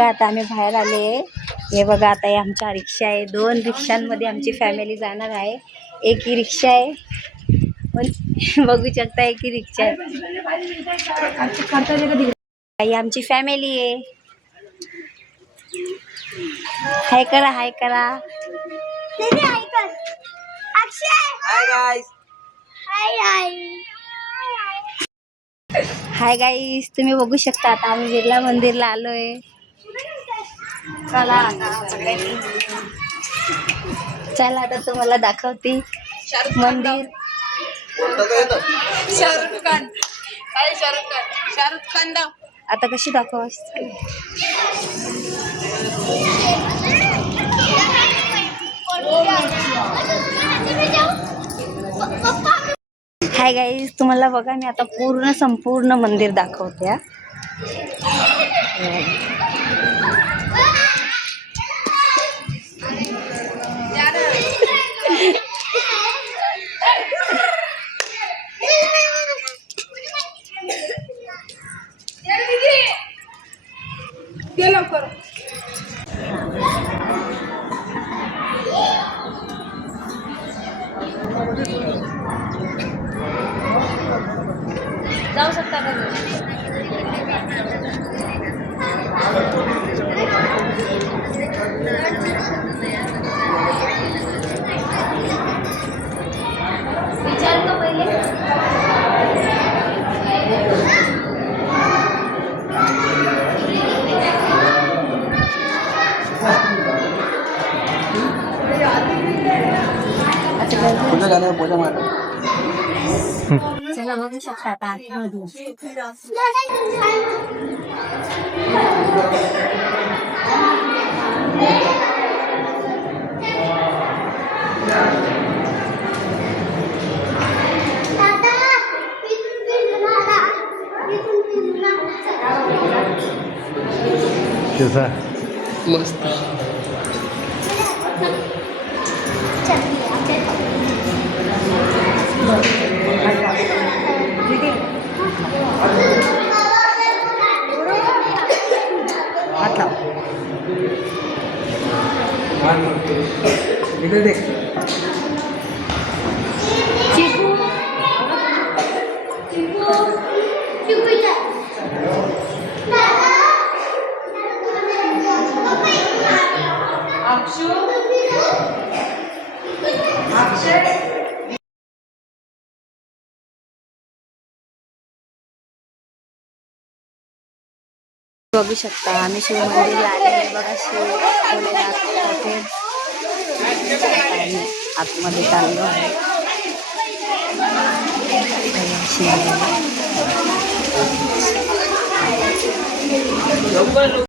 आता आम्ही बाहेर आले. हे बघा, आता हे आमच्या रिक्षा आहे. 2 रिक्षांमध्ये आमची फॅमिली जाणार आहे. एक ही रिक्षा आहे, पण बघू शकता एक ही रिक्षा आहे. ही आमची फॅमिली आहे. हाय करा, हाय करा. Hi guys. हाय गाईस, तुम्ही बघू शकता आता आम्ही बिर्ला मंदिरला आलोय. चला आता तुम्हाला दाखवते मंदिर. शाहरुख खान दाव. आता कशी दाखव. हाय गाईज, तुम्हाला बघा मी आता संपूर्ण मंदिर दाखवते. जाऊ शकता का? विचारतो पहिले. तुझ्या गाण्यावर बोजा मार. चला बघू शकता आता कैसा मस्त. इकडे देख. बघू शकता आम्ही शिव मंदिरला आले. बघा शिव आतमध्ये चाललो आहे. शिव